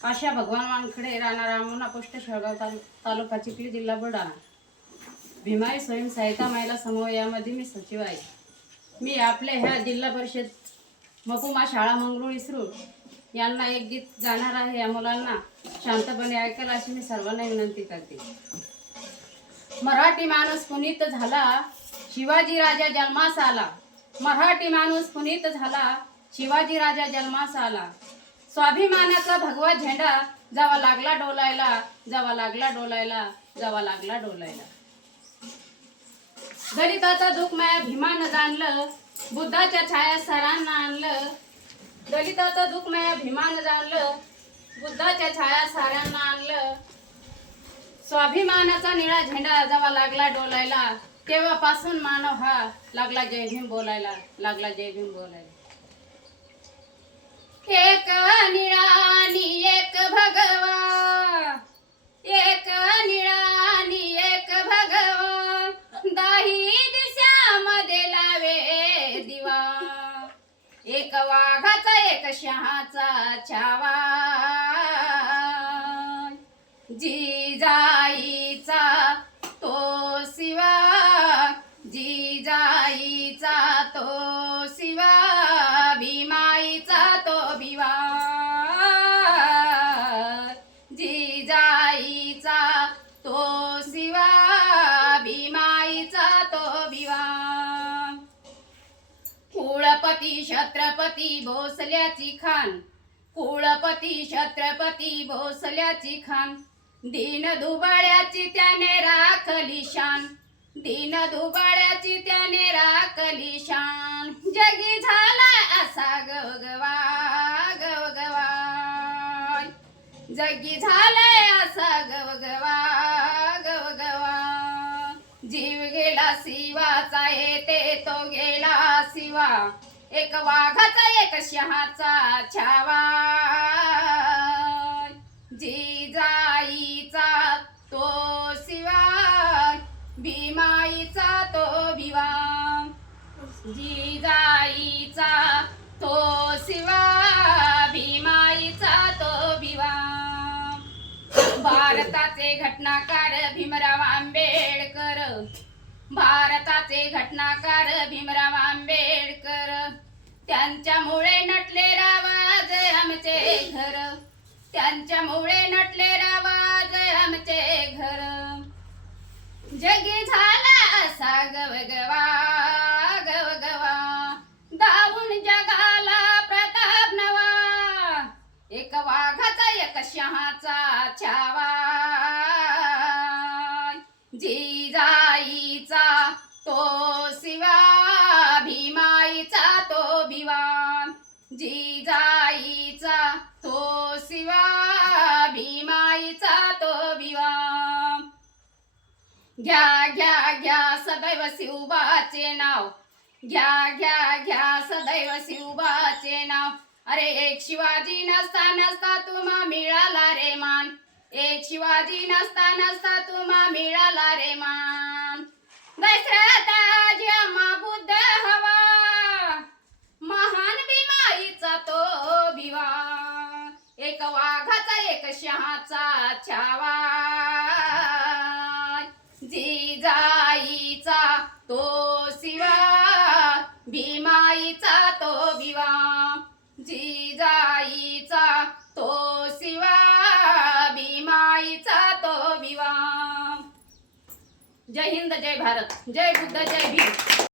आशा भगवान वानखडे, राणा रामोना पोस्ट, शेळगाव तालुका चिखली, जिल्हा बुलढाणा. भीमाई स्वयंसहायता महिला समूह यामध्ये मी सचिव आहे. मी आपल्या ह्या जिल्हा परिषद मकुमा शाळा मंगरुळ इसरूळ यांना एक गीत गाणार आहे. या मुलांना शांतपणे ऐकायला अशी मी सर्वांना विनंती करते. मराठी माणूस पुनीत झाला, शिवाजी राजा जन्मास आला. मराठी माणूस पुनीत झाला, शिवाजी राजा जन्मास आला. स्वाभिमानाचा भगवा झेंडा जावा लागला डोलायला, जावा लागला डोलायला, जावा लागला डोलायला. दलिताचा दुःख माया भीमानं जाणलं, बुद्धाच्या छाया सरांना आणलं. दलिताचा दुःख माया भीमानं जाणलं, बुद्धाच्या छाया साऱ्यांना आणलं. स्वाभिमानाचा निळा झेंडा जावा लागला डोलायला, तेव्हापासून मानव हा लागला जय भीम बोलायला, लागला जय भीम बोलायला. एक निळानी एक भगवा, एक निळानी एक भगवा, दाही दिशामध्ये लावे दिवा. एक वाघाचा एक शहाचा छावा, जिजाईचा तो शिवा, जिजाईचा तो शिवा, भीमाईचा तो भिवा. जिजाईचा तो शिवा, भीमाईचा तो भिवा. कुळपती छत्रपती भोसल्याची खान, कुळपती छत्रपती भोसल्याची खान. दीन दुबळ्याची त्याने राखली शान, दीन दुबळ्याची त्याने राखली शान. जगी झाला असा गवगवा, गवगवा, जगी झालाय असा गवगवा, गवगवा. जीव गेला शिवाचा येते तो गेला शिवा, एक वाघाचा एक शहाचा छावा. जिजाईचा तो शिवा, भीमाईचा तो भिवा. जिजाईचा तो शिवा, भीमाईचा तो भिवा. भारताचे घटनाकार भीमराव आंबेडकर, भारताचे घटनाकार भीमराव आंबेडकर. त्यांच्यामुळे नटले रावाज आमचे घर, त्यांच्यामुळे नटले रावाज आमचे घर. जगी झाला असा गवगवा, गवगवा, दावून जगाला प्रताप नवा. एक वाघाचा एक शहाचा छावा, जिजाईचा तो शिवा, भीमाईचा तो भिवा. जिजाईचा तो शिवा, भीमाईचा तो भिवा. घ्या घ्या घ्या सदैव शिवबाचे नाव, घ्या घ्या घ्या सदैव शिवबाचे नाव. अरे एक शिवाजी नसता नसता तुम्हा मिळाला रे मान, एक शिवाजी नसता नसता तुम्हा मिळाला रे मान. दशरथाजी आम्हा बुद्ध हवा, महान भीमाईचा तो भिवा. एक वाघाचा एक शहाचा छावा, जिजाईचा तो शिवा, भीमाईचा तो भिवा. जिजाईचा तो शिवा, भीमाईचा तो भिवा. जय हिंद, जय भारत, जय बुद्ध, जय भीम.